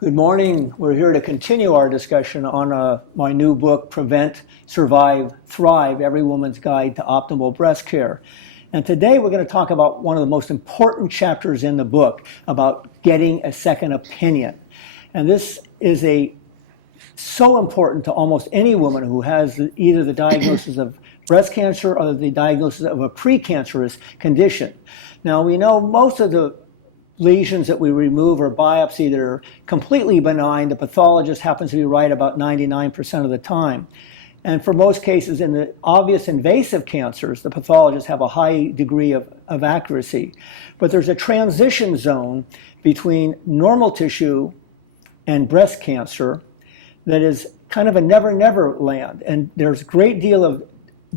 Good morning. We're here to continue our discussion on my new book, Prevent, Survive, Thrive, Every Woman's Guide to Optimal Breast Care. And today we're going to talk about one of the most important chapters in the book about getting a second opinion. And this is so important to almost any woman who has either the diagnosis of breast cancer or the diagnosis of a precancerous condition. Now, we know most of the lesions that we remove or biopsy that are completely benign, the pathologist happens to be right about 99% of the time. And for most cases, in the obvious invasive cancers, the pathologists have a high degree of accuracy. But there's a transition zone between normal tissue and breast cancer that is kind of a never-never land. And there's a great deal of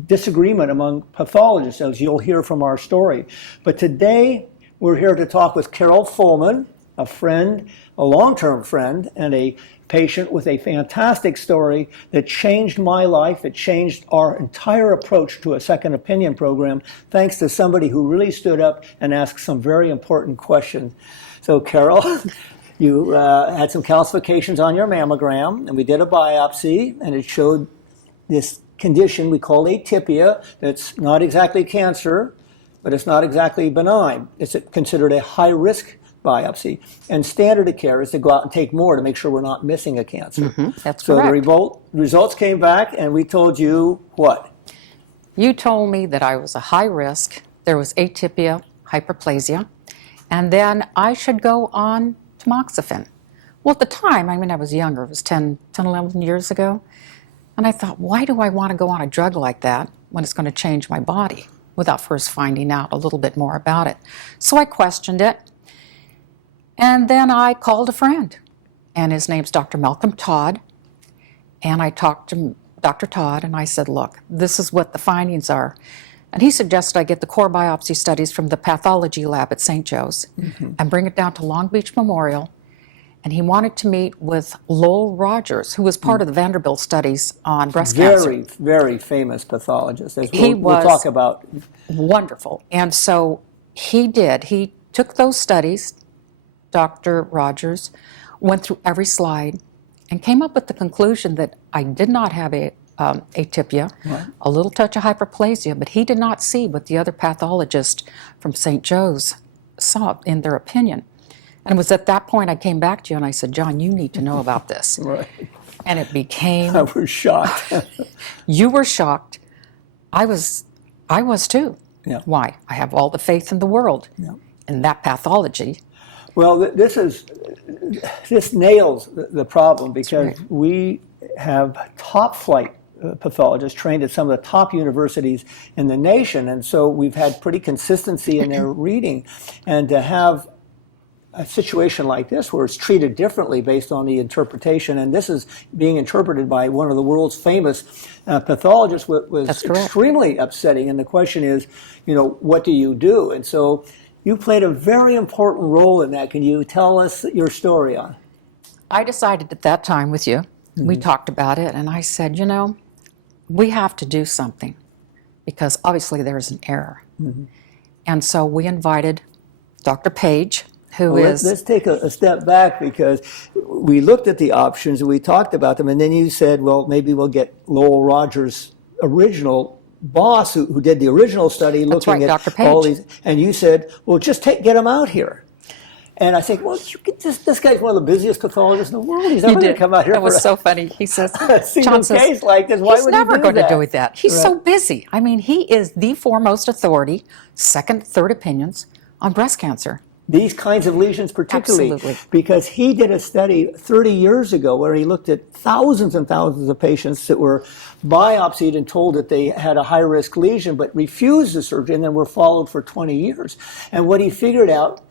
disagreement among pathologists, as you'll hear from our story. But today, we're here to talk with Carol Fullman, a friend, a long-term friend, and a patient with a fantastic story that changed my life. It changed our entire approach to a second opinion program, thanks to somebody who really stood up and asked some very important questions. So, Carol, you had some calcifications on your mammogram, and we did a biopsy, and it showed this condition we call atypia that's not exactly cancer, but it's not exactly benign. It's considered a high-risk biopsy. And standard of care is to go out and take more to make sure we're not missing a cancer. That's so correct. The results came back, and we told you what? You told me that I was a high risk, there was atypia, hyperplasia, and then I should go on tamoxifen. Well, at the time, I was younger, it was 10, 11 years ago, and I thought, why do I want to go on a drug like that when it's going to change my body, without first finding out a little bit more about it? So I questioned it, and then I called a friend, and his name's Dr. Malcolm Todd, and I talked to Dr. Todd, and I said, look, this is what the findings are. And he suggested I get the core biopsy studies from the pathology lab at St. Joe's and bring it down to Long Beach Memorial. And he wanted to meet with Lowell Rogers, who was part of the Vanderbilt studies on breast cancer. Very, very famous pathologist, as He we'll talk about. Wonderful. And so he did. He took those studies, Dr. Rogers, went through every slide, and came up with the conclusion that I did not have atypia, right, a little touch of hyperplasia, but he did not see what the other pathologist from St. Joe's saw in their opinion. And it was at that point I came back to you and I said, John, you need to know about this. Right. And it became... I was shocked. You were shocked. I was too. Yeah. Why? I have all the faith in the world in that pathology. Well, this nails the problem, because we have top flight pathologists trained at some of the top universities in the nation, and so we've had pretty consistency in their reading. And to have a situation like this where it's treated differently based on the interpretation, and this is being interpreted by one of the world's famous pathologists, was extremely upsetting. And the question is, what do you do? And so you played a very important role in that. Can you tell us your story on? I decided at that time with you, we talked about it, and I said, we have to do something, because obviously there's an error. And so we invited Dr. Page, who is... Let's take a step back, because we looked at the options and we talked about them, and then you said, well, maybe we'll get Lowell Rogers' original boss who did the original study looking at Dr. Page. All these, and you said, well, just get him out here. And I think, well, this guy's one of the busiest pathologists in the world. He's never going to come out here. That was so funny. He says, John says, case like this, why he's would never he do going that? to do that. He's so busy. He is the foremost authority, second, third opinions on breast cancer. These kinds of lesions particularly. Absolutely. Because he did a study 30 years ago where he looked at thousands and thousands of patients that were biopsied and told that they had a high-risk lesion but refused the surgery, and then were followed for 20 years. And what he figured out,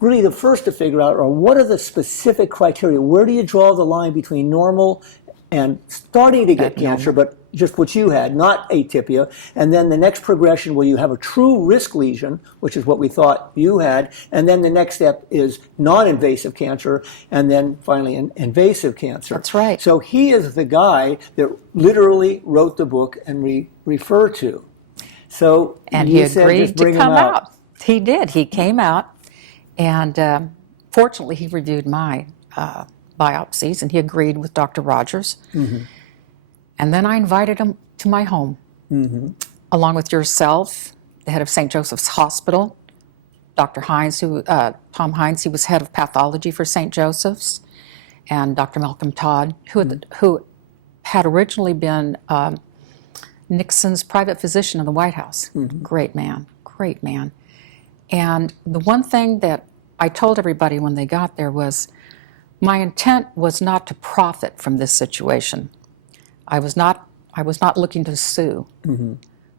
really the first to figure out, are what are the specific criteria? Where do you draw the line between normal and starting to get cancer, but just what you had, not atypia, and then the next progression where you have a true risk lesion, which is what we thought you had, and then the next step is non-invasive cancer, and then finally invasive cancer. That's right. So he is the guy that literally wrote the book and we refer to. So and he agreed to come out. He did. He came out, and fortunately he reviewed my biopsies, and he agreed with Dr. Rogers. And then I invited him to my home, along with yourself, the head of St. Joseph's Hospital, Dr. Hines, Tom Hines, he was head of pathology for St. Joseph's, and Dr. Malcolm Todd, who had originally been Nixon's private physician in the White House. Great man, great man. And the one thing that I told everybody when they got there was, my intent was not to profit from this situation. I was not looking to sue.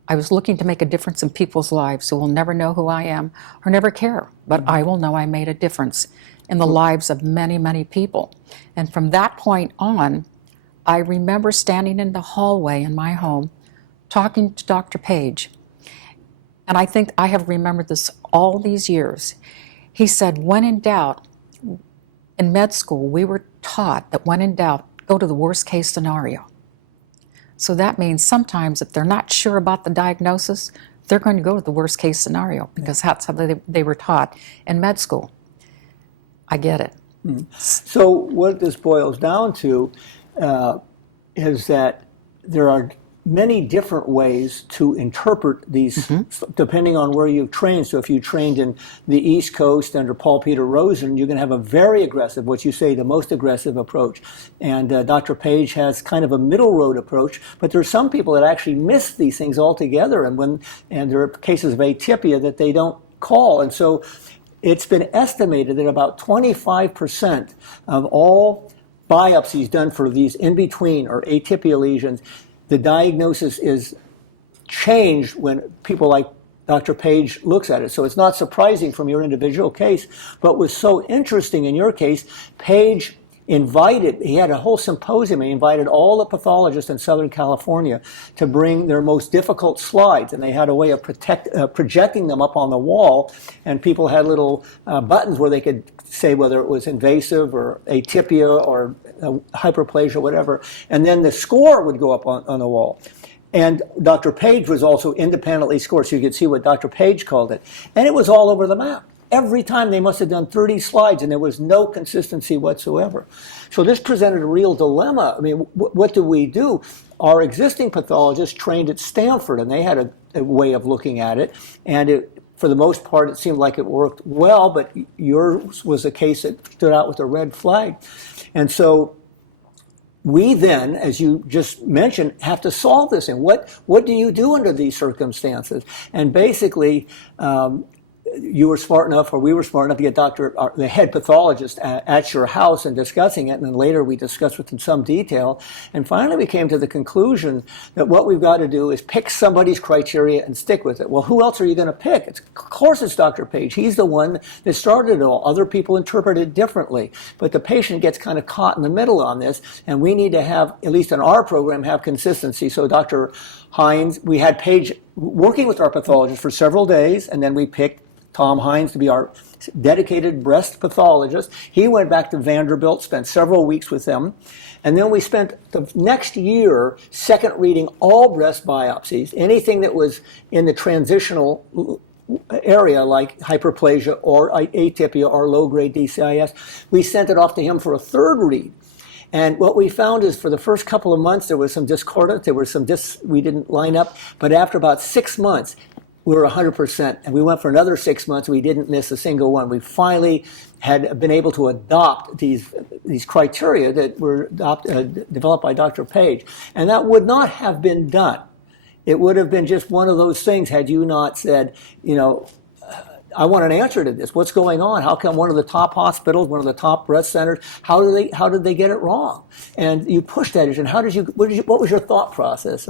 I was looking to make a difference in people's lives who will never know who I am or never care, but I will know I made a difference in the lives of many, many people. And from that point on, I remember standing in the hallway in my home talking to Dr. Page. And I think I have remembered this all these years. He said, when in doubt, in med school, we were taught that when in doubt, go to the worst case scenario. So that means sometimes if they're not sure about the diagnosis, they're going to go to the worst case scenario because that's how they were taught in med school. I get it. So what this boils down to is that there are many different ways to interpret these, depending on where you've trained. So if you trained in the East Coast under Paul Peter Rosen, you're going to have a very aggressive, what you say, the most aggressive approach. And Dr. Page has kind of a middle road approach, but there are some people that actually miss these things altogether, and there are cases of atypia that they don't call. And so it's been estimated that about 25% of all biopsies done for these in-between or atypia lesions, the diagnosis is changed when people like Dr. Page looks at it. So it's not surprising from your individual case, but was so interesting in your case, Page he had a whole symposium, he invited all the pathologists in Southern California to bring their most difficult slides, and they had a way of projecting them up on the wall, and people had little buttons where they could say whether it was invasive or atypia or hyperplasia, whatever, and then the score would go up on the wall. And Dr. Page was also independently scored, so you could see what Dr. Page called it, and it was all over the map. Every time they must have done 30 slides, and there was no consistency whatsoever. So this presented a real dilemma. I mean, what do we do? Our existing pathologists trained at Stanford, and they had a way of looking at it, and for the most part, it seemed like it worked well, but yours was a case that stood out with a red flag. And so we then, as you just mentioned, have to solve this. And what do you do under these circumstances? And basically, you were smart enough, or we were smart enough to get the head pathologist at your house and discussing it, and then later we discussed it in some detail, and finally we came to the conclusion that what we've got to do is pick somebody's criteria and stick with it. Well, who else are you going to pick? Of course it's Dr. Page. He's the one that started it all. Other people interpret it differently, but the patient gets kind of caught in the middle on this, and we need to have, at least in our program, have consistency. So Dr. Hines, we had Page working with our pathologist for several days, and then we picked Tom Hines to be our dedicated breast pathologist. He went back to Vanderbilt, spent several weeks with them. And then we spent the next year second reading all breast biopsies, anything that was in the transitional area like hyperplasia or atypia or low-grade DCIS. We sent it off to him for a third read. And what we found is for the first couple of months, there was some discordance, there were some we didn't line up. But after about 6 months, we were 100%, and we went for another 6 months. We didn't miss a single one. We finally had been able to adopt these criteria that were developed by Dr. Page. And that would not have been done. It would have been just one of those things had you not said, I want an answer to this. What's going on? How come one of the top hospitals, one of the top breast centers, how did they get it wrong? And you pushed that issue. And what was your thought process?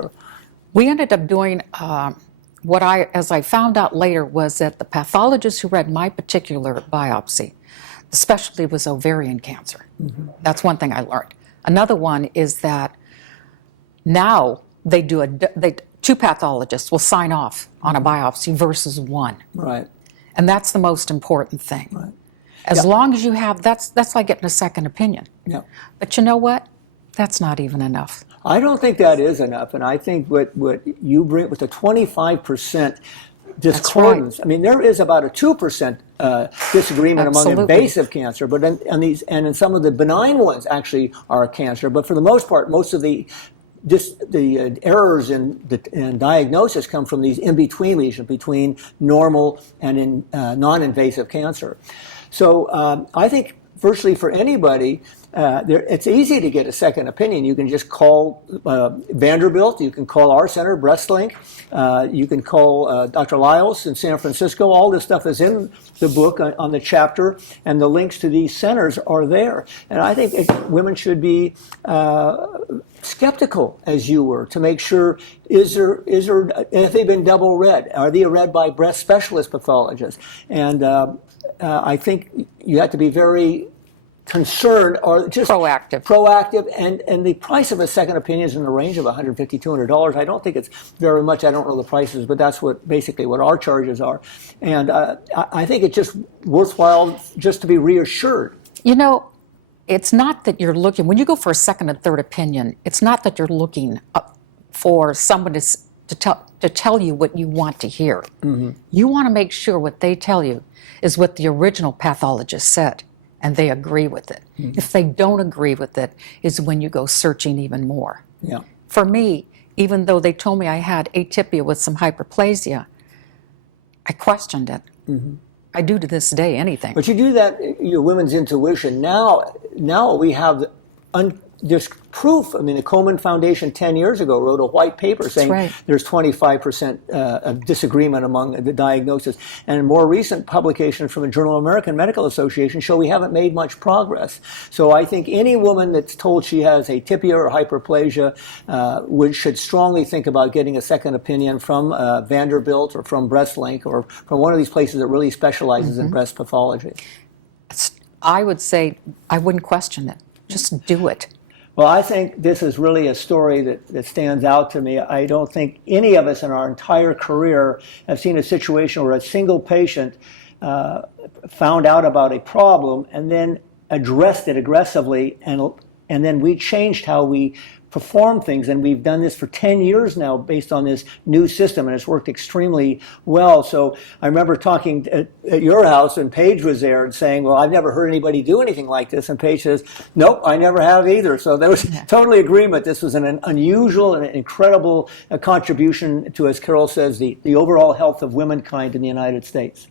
We ended up doing as I found out later, was that the pathologist who read my particular biopsy, the specialty was ovarian cancer. That's one thing I learned. Another one is that now they do two pathologists will sign off on a biopsy versus one. Right. And that's the most important thing. Right. As long as you have, that's like getting a second opinion. Yeah. But you know what? That's not even enough. I don't think that is enough, and I think what you bring with the 25% discordance. I mean, there is about a 2% disagreement among Absolutely. invasive cancer, but in some of the benign ones actually are a cancer. But for the most part, most of the errors in diagnosis come from these in-between lesions between normal and non-invasive cancer. So I think virtually for anybody, it's easy to get a second opinion. You can just call Vanderbilt. You can call our center, BreastLink. You can call Dr. Lyles in San Francisco. All this stuff is in the book on the chapter, and the links to these centers are there. And I think women should be skeptical, as you were, to make sure, have they been double read? Are they read by breast specialist pathologists? And I think you have to be very concerned or just proactive, and the price of a second opinion is in the range of $150, $200. I don't think it's very much. I don't know the prices, but that's basically what our charges are. And I think it's just worthwhile just to be reassured. You know, it's not that you're looking, when you go for a second and third opinion, it's not that you're looking for someone to tell you what you want to hear. Mm-hmm. You want to make sure what they tell you is what the original pathologist said, and they agree with it. Mm-hmm. If they don't agree with it, is when you go searching even more. Yeah. For me, even though they told me I had atypia with some hyperplasia, I questioned it. Mm-hmm. I do to this day anything. But you do that, your women's intuition. Now we have there's proof. I mean, the Komen Foundation 10 years ago wrote a white paper saying there's 25% of disagreement among the diagnosis. And more recent publications from the Journal of American Medical Association show we haven't made much progress. So I think any woman that's told she has atypia or hyperplasia should strongly think about getting a second opinion from Vanderbilt or from BreastLink or from one of these places that really specializes in breast pathology. I would say I wouldn't question it. Just do it. Well, I think this is really a story that stands out to me. I don't think any of us in our entire career have seen a situation where a single patient found out about a problem and then addressed it aggressively, and then we changed how we perform things, and we've done this for 10 years now based on this new system, and it's worked extremely well. So I remember talking at your house, and Paige was there and saying, well, I've never heard anybody do anything like this, and Paige says, nope, I never have either. So there was totally agreement. This was an unusual and incredible contribution to, as Carol says, the overall health of womankind in the United States.